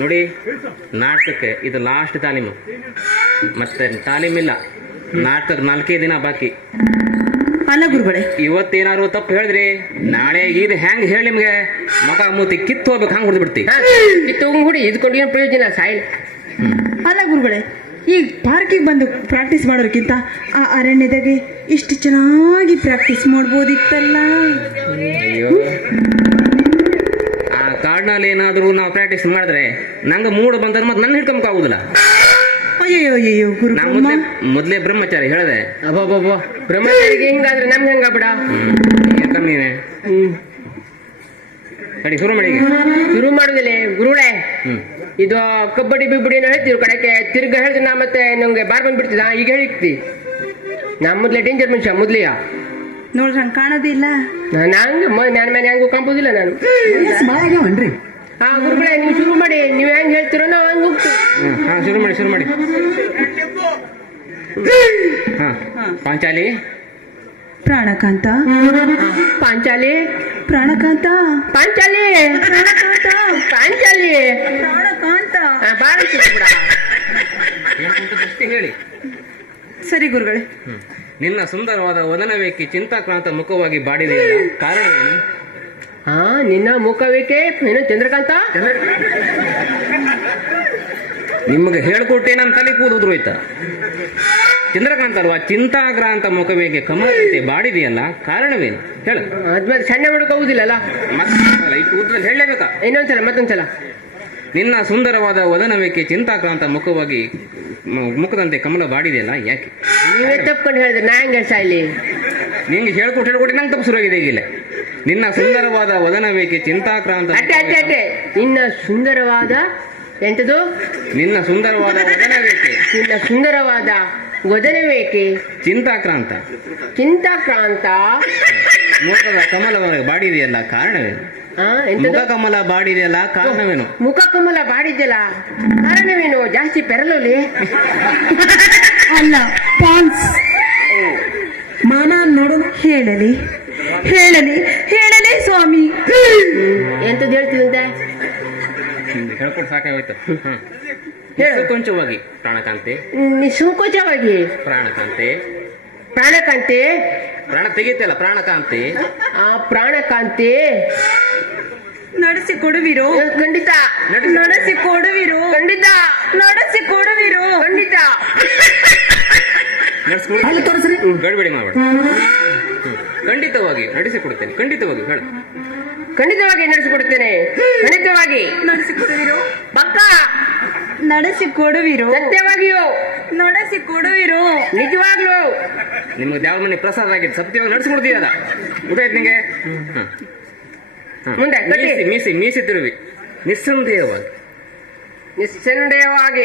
ನೋಡಿ, ನಾಟಕಕ್ಕೆ ಇದು ಲಾಸ್ಟ್ ತಾಲೀಮು, ಮತ್ತೆ ತಾಲೀಮಿಲ್ಲ. ನಾಟಕ 4 ದಿನ ಬಾಕಿ. ಅಲ್ಲ ಗುರುಗಳೇ, ಇವತ್ತೇನಾದ್ರು ತಪ್ಪು ಹೇಳಿದ್ರಿ ನಾಳೆ ಇದು ಹೆಂಗ್ ಹೇಳಿ ನಿಮ್ಗೆ ಮಗ ಮೂತಿ ಕಿತ್ತು ಹೋಗ್ಬೇಕು, ಹಂಗ್ ಹೊಡೆದು ಬಿಡ್ತಿ. ಕಿತ್ತು ಹುಡಿ ಇದ್ಕೊಂಡು ಏನು ಪ್ರಯೋಜನ ಸಾಯಿಲ್. ಅಲ್ಲ ಗುರುಗಳೇ, ಈ ಪಾರ್ಕಿಗೆ ಬಂದು ಪ್ರಾಕ್ಟೀಸ್ ಮಾಡೋದಕ್ಕಿಂತ ಆ ಅರಣ್ಯದಾಗೆ ಇಷ್ಟು ಚೆನ್ನಾಗಿ ಪ್ರಾಕ್ಟೀಸ್ ಮಾಡ್ಬೋದಿತ್ತಲ್ಲ. ಅಯ್ಯೋ, ಆ ಕಾಡ್ನಲ್ಲಿ ಏನಾದ್ರು ನಾವು ಪ್ರಾಕ್ಟೀಸ್ ಮಾಡಿದ್ರೆ ನಂಗೆ ಮೂಡ್ ಬಂದ್ರೆ ಮತ್ತೆ ನನ್ನ ಹಿಡ್ಕೊಂಬಕ್ಕಾಗುದಿಲ್ಲ. ಅಯ್ಯೋ ಅಯ್ಯೋ ಗುರು, ನಾ ಮೊದ್ಲೇ ಬ್ರಹ್ಮಚಾರಿ ಹೇಳ್ದೆ. ಅಬ್ಬಬ್ಬ, ಬ್ರಹ್ಮಚಾರಿಗೆ ಹಿಂಗಾದ್ರೆ ನಮ್ಗೆ ಹೆಂಗ ಬಿಡ. ಕಮ್ಮಿನೇ ಕಡಿ ಶುರು ಮಾಡಿ. ಶುರು ಮಾಡುದಿಲ್ಲ ಗುರುಗಳೇ. ಇದು ಕಬಡ್ಡಿ ಬಿಬ್ಬಡಿ ಹೇಳ್ತೀವಿ ಕಡೆಗೆ ತಿರ್ಗ ಹೇಳಿದ್ರೆ ನಾ ಮತ್ತೆ ನಂಗೆ ಬಾರ್ ಬಂದ್ಬಿಡ್ತಿದ. ಈಗ ಹೇಳಿಕ್ತಿ ನಾ ಮೊದ್ಲೇ ಡೇಂಜರ್ ಮನುಷ್ಯ ಮೊದ್ಲಿಯ ನೋಡ್ರಿ ಹಂಗೆ ಕಾಣೋದಿಲ್ಲ. ನಂಗೆ ನನ್ನ ಮನೆ ಹಂಗೂ ಕಂಪೋದಿಲ್ಲ ನಾನು. ಹಾ ಗುರುಗಳೇ, ನೀವು ಶುರು ಮಾಡಿ. ನೀವು ಹೆಂಗ್ ಹೇಳ್ತೀರೋ ನಾವು ಹಂಗೆ ಹೋಗ್ತೀವಿ. ಹಾ, ಶುರು ಮಾಡಿ ಶುರು ಮಾಡಿ. ಹಾ, ಪಾಂಚಾಲಿ ಪ್ರಾಣಕಾಂತ, ಪಾಂಚಾಲಿ ಪ್ರಾಣಕಾಂತ, ಪಾಂಚಾಲಿ, ಪ್ರಾಣಕಾಂತ, ಪಾಂಚಾಲಿ, ಪ್ರಾಣಕಾಂತ. ಬಾಳ ಬಿಡ ಹೇಳಿ. ಸರಿ ಗುರುಗಳೇ. ನಿನ್ನ ಸುಂದರವಾದ ವದನವೇಕೆ ಚಿಂತಾಕ್ರಾಂತ ಮುಖವಾಗಿ ಬಾಡಿದೆಯಲ್ಲ, ಕಾರಣವೇನು? ಹಾ, ನಿನ್ನ ಮುಖವೇಕೆ ಏನು ಚಂದ್ರಕಾಂತ? ನಿಮಗೆ ಹೇಳ್ಕೊಟ್ಟೆ ನನ್ನ ತಲೆ ಕೂದುದ್ರು ಆಯ್ತಾ? ಚಂದ್ರಕಾಂತ ಅಲ್ವಾ, ಚಿಂತಾಕ್ರಾಂತ ಮುಖವೇಕೆ ಕಮಲದಂತೆ ಬಾಡಿದೆಯಲ್ಲ, ಕಾರಣವೇನು ಹೇಳು. ಅದ್ಮೇಲೆ ಸಣ್ಣ ಹುಡುಗ ಹೋಗುದಿಲ್ಲಲ್ಲ, ಮತ್ತೆ ಈ ಕೂದಲಲ್ಲಿ ಹೇಳಲೇಬೇಕಾ? ಇನ್ನೊಂದ್ಸಲ ಮತ್ತೊಂದ್ಸಲ. ನಿನ್ನ ಸುಂದರವಾದ ವದನವೇಕೆ ಚಿಂತಾಕ್ರಾಂತ ಮುಖದಂತೆ ಕಮಲ ಬಾಡಿದೆಯಲ್ಲ, ಯಾಕೆ? ನೀವೇ ತಪ್ಕೊಂಡು ಹೇಳಿದ್ರೆ ನಾ ಹೆಂಗೆ ಇಲ್ಲಿ ನಿಂಗೆ ಹೇಳ್ಕೊಟ್ಟು ನಂಗೆ ತಪ್ಪು ಶುರುವಾಗಿದೆ ಈಗಿಲ್ಲ. ನಿನ್ನ ಸುಂದರವಾದ ವದನವೇಕೆ ಚಿಂತಾಕ್ರಾಂತ. ಅಟ್ಟೆ ನಿನ್ನ ಸುಂದರವಾದ ಎಂತದು? ನಿನ್ನ ಸುಂದರವಾದ ವದನವೇಕೆ, ನಿನ್ನ ಸುಂದರವಾದ ವದನವೇಕೆ ಚಿಂತಾಕ್ರಾಂತ ಮುಖದ ಕಮಲ ಬಾಡಿದೆಯಲ್ಲ, ಕಾರಣವೇನು? ಮುಖ ಕಮಲ ಬಾಡಿದೆಯಲ್ಲ, ಕಾರಣವೇನು? ಮುಖ ಕಮಲ ಬಾಡಿದೆಯಲ್ಲ, ಕಾರಣವೇನು? ಜಾಸ್ತಿ ಪೆರಲೋಲಿ ಅಲ್ಲ, ಪಾನ್ಸ್ ಮಾನ ನೋಡು. ಹೇಳಲಿ ಹೇಳಲಿ ಹೇಳಲಿ ಸ್ವಾಮಿ. ಎಂತದ್ದು ಹೇಳ್ತಿದ್ದೆ? ಹೇಳ್ಕೊಟ್ಟು ಸಾಕಾಗೋಯ್ತು. ಕೊಂಚವಾಗಿ ಪ್ರಾಣಕಾಂತೆ, ನಿಸ್ಸಂಕೋಚವಾಗಿ ಪ್ರಾಣಕಾಂತೆ, ಪ್ರಾಣಕಾಂತೆ, ಪ್ರಾಣ ತೆಗೀತಲ್ಲ ಪ್ರಾಣಕಾಂತೆ. ಆ ಪ್ರಾಣಕಾಂತೆ ನಡೆಸಿಕೊಡುವಿರೋ? ಖಂಡಿತ ನಡೆಸಿಕೊಡುವಿರೋ? ಖಂಡಿತ ನಡೆಸಿಕೊಡುವಿರೋ? ಖಂಡಿತ. ತೋರಿಸ್ರಿ, ಗಡಿಬೇಡಿ ಮಾಡಬೇಡ. ಖಂಡಿತವಾಗಿ ನಡೆಸಿಕೊಡುತ್ತೇನೆ, ಖಂಡಿತವಾಗಿ ಹೇಳು. ಖಂಡಿತವಾಗಿ ನಡೆಸಿಕೊಡುತ್ತೇನೆ, ಖಂಡಿತವಾಗಿ ನಡೆಸಿಕೊಡುವಿರೋ? ಪಕ್ಕ ನಡೆಸಿಕೊಡುವಿರೋ? ಸತ್ಯವಾಗಿಯೋ ನಡೆಸಿಕೊಡುವಿರೋ? ನಿಜವಾಗ್ಲೂ. ನಿಮ್ಗೆ ದೇವ್ರ ಮನೆ ಪ್ರಸಾದ ಆಗಿದ್ದು ಸತ್ಯವಾಗಿ ನಡೆಸಿಕೊಡ್ತೀಯಲ್ಲ, ಗೊತ್ತಾಯ್ತು ನಿಂಗೆ? ಮುಂದೆ ಮೀಸಿ ಮೀಸಿ ತಿರುವಿ ನಿಸ್ಸಂದೇಹವಾಗಿ ನಿಸ್ಸಂದೇಹವಾಗಿ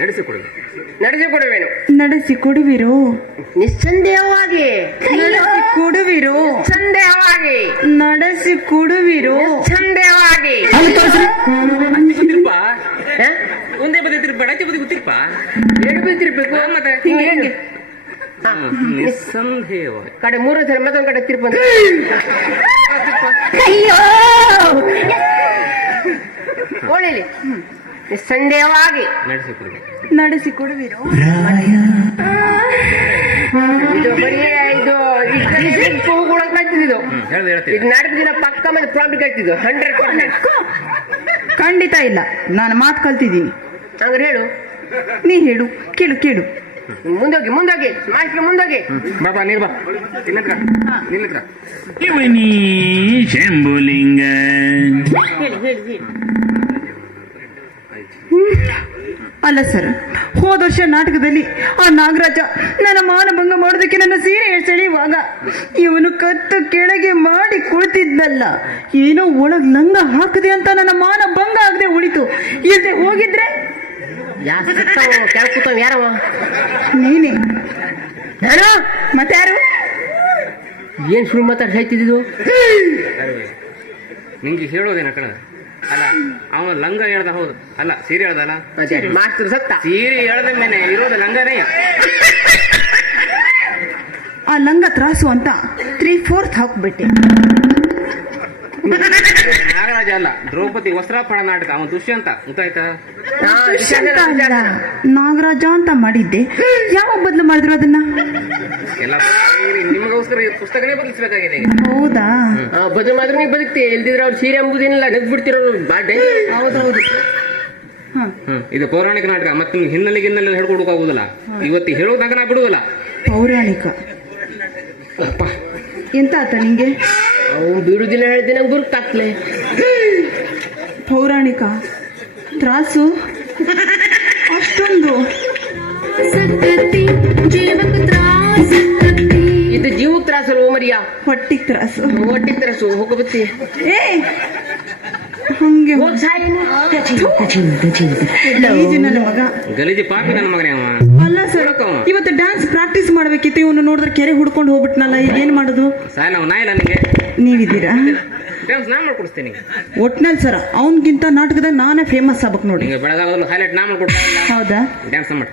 ನಡೆಸಿಕೊಡುವೆ, ನಡೆಸಿಕೊಡುವೆನು. ನಡೆಸಿಕೊಡುವಿರೋ? ನಿಸ್ಸಂದೇಹವಾಗಿ ನಡೆಸಿಕೊಡುವಿರೋ? ಸಂದೇಹವಾಗಿ ನಡೆಸಿಕೊಡುವಿರೋ? ಸಂದೇಹವಾಗಿ. ಒಂದೇ ಬದಿ ತಿರುಪ, ಆಚೆ ಬದಿ ಗೊತ್ತಿರಪ್ಪ, ಎರಡು ಬಿದ್ದಿರ್ಬೇಕು. ಮತ್ತೆ ಹಿಂಗೆ ಹೆಂಗೆ? ನಿಸ್ಸಂದೇಹವಾಗಿ ಕಡೆ 3 ಸಲ ಮತ್ತೊಂದು ಕಡೆ ತಿರುಪ. ಓಳಿಲಿ ನಿಸ್ಸಂದೇಹವಾಗಿ ನಡೆಸಿಕೊಡುವೆ. ನಡೆಸಿಕೊಡುವಿರೋ? ಇದು ಬರೀ ಇದು ಇದು ಹೇಳ್ತೀನಿ. ಇದು ನಾಲ್ಕು ದಿನ ಪಕ್ಕ ಮೇಲೆ ಪ್ರಾಬ್ಲಮ್ ಕೇಳ್ತಿದ್ದು 100%. ಖಂಡಿತ ಇಲ್ಲ, ನಾನು ಮಾತು ಕಲ್ತಿದ್ದೀನಿ. ಹಂಗಾರೆ ಹೇಳು, ನೀ ಹೇಳು, ಕೇಳು ಕೇಳು. ಮುಂದೋಗಿ ಮಾಸ್ಟರ್ ಮುಂದೋಗಿ. ಬಾಬಾ ನೀರ್ ಬಾ, ನಿನ್ನತ್ರ ಇವನಿ ಶಂಭುಲಿಂಗ. ಹೇಳಿ. ಅಲ್ಲ ಸರ್, ಹೋದ ವರ್ಷ ನಾಟಕದಲ್ಲಿ ಆ ನಾಗರಾಜ ನನ್ನ ಮಾನಭಂಗ ಮಾಡೋದಕ್ಕೆ ನನ್ನ ಸೀರೆ ಸೆಳೆಯುವಾಗ ಇವನು ಕತ್ತು ಕೆಳಗೆ ಮಾಡಿ ಕುಳಿತಿದ್ದಲ್ಲ, ಏನೋ ಒಳಗ್ ಲಂಗ ಹಾಕದೆ ಅಂತ ನನ್ನ ಮಾನಭಂಗ ಆಗದೆ ಉಳಿತು. ಇಲ್ಲದೆ ಹೋಗಿದ್ರೆ ಕೂತಾವ ಯಾರವ? ನೀನೇ. ನಾನು ಮತ್ತೆ ಯಾರು? ಏನ್ ಸುಳ್ಳು ಮಾತಾಡಿ ಸಾಯ್ತಿದ್ದು? ನಿಂಗೆ ಹೇಳೋದೇನ ಕಣ? ಅಲ್ಲ, ಅವನು ಲಂಗ ಹೇಳ್ದ, ಹೌದು ಅಲ್ಲ ಸೀರೆ ಹೇಳ್ದಲ್ಲ, ಮಾಸ್ತರ್ ಸತ್ತ. ಸೀರೆ ಹೇಳ್ದ ಮೇಲೆ ಇರೋದು ಲಂಗನೇ. ಆ ಲಂಗ ತ್ರಾಸು ಅಂತ 3/4 ಹಾಕ್ಬಿಟ್ಟೆ. ನಾಗರಾಜ ಅಲ್ಲ, ದ್ರೌಪದಿ ವಸ್ತ್ರಾಪಹರಣ ನಾಟಕ, ಅವನು ದುಷ್ಯಂತ, ಗೊತ್ತಾಯ್ತಾ? ದುಷ್ಯಂತ ಅಲ್ಲ, ನಾಗರಾಜ ಅಂತ ಮಾಡಿದ್ದೆ. ಯಾವಾಗ ಬದಲು ಮಾಡಿದ್ರು ಅದನ್ನ? ಎಲ್ಲ ನಿಮಗೋಸ್ಕರ ಈ ಪುಸ್ತಕನೇ ಬದಲಿಸಬೇಕಾಗಿದೆ ಈಗ. ಹೌದಾ? ಬದಲು ಮಾತ್ರ ನೀವು ಬದುಕ್ತಿ, ಇಲ್ದಿದ್ರೆ ಅವ್ರು ಸೀರೆ ಎಂಬುದೇನಿಲ್ಲ, ನಗ್ ಬಿಡ್ತಿರೋರು ಬಾಳ ಡೇಂಜರ್. ಹೌದೌದು. ಹ, ಇದು ಪೌರಾಣಿಕ ನಾಟಕ, ಮತ್ತೆ ನಿಮ್ಗೆ ಹಿನ್ನೆಲೆ ಹೇಳ್ಕೊಡಕ್ಕಾಗುದಿಲ್ಲ. ಇವತ್ತು ಹೇಳೋದಾಗ ನಾ ಬಿಡುವಲ್ಲ. ಪೌರಾಣಿಕ ಎಂತ ಆತ ನಿಂಗೆ? ಅವ್ನು ಬಿಡುದಿಲ್ಲ ಹೇಳ್ದೆ ನಂಗೆ ಗುರುತಾಗ್ಲೇ. ಪೌರಾಣಿಕ ತ್ರಾಸು ಅಷ್ಟೊಂದು ಇದು ಜೀವಕ್ಕೆ ತ್ರಾಸಲ್ಲ ಮರಿಯಾ, ಹೊಟ್ಟಿಗೆ ತ್ರಾಸು, ಒಟ್ಟಿಗೆ ತ್ರಾಸು. ಹೋಗಬತ್ತಿ ಏ ಹಂಗೆ ಹೋಗ್ ಸಾಯೇನು. ಗಲೀಜು ನನ್ನ ಮಗ. ಗಲೀಜಿ ಪಾಪಿ ನನ್ನ ಮಗನೇ ಅವ. ಅಲ್ಲ ಸರ್, ಇವತ್ತು ಡ್ಯಾನ್ಸ್ ಪ್ರಾಕ್ಟೀಸ್ ಮಾಡ್ಬೇಕಿತ್ತು, ಇವನು ನೋಡಿದ್ರೆ ಕೆರೆ ಹುಡ್ಕೊಂಡು ಹೋಗ್ಬಿಟ್ನಲ್ಲ, ಈಗ ಏನ್ ಮಾಡೋದು? ಸಾಯ ನಾವು ನಾ ಇಲ್ಲ ನಿಂಗೆ ನೀವಿದ್ದೀರಾ? ಡ್ಯಾನ್ಸ್ ನಾ ಮಾಡ್ಕೊಡಿಸ್ತೀನಿ. ಒಟ್ನಲ್ಲಿ ಸರ್, ಅವನ್ಗಿಂತ ನಾಟಕದಾಗ ನಾನೇ ಫೇಮಸ್ ಆಗ್ಬೇಕು ನೋಡಿ. ನಿಂಗೆ ಬೆಳಗಾಗೋದ್ರಲ್ಲಿ ಹೈಲೈಟ್ ನಾ ಮಾಡ್ಕೊಡ್ತಾ ಇಲ್ಲ. ಹೌದಾ? ಡ್ಯಾನ್ಸ್ ಮಾಡಿ.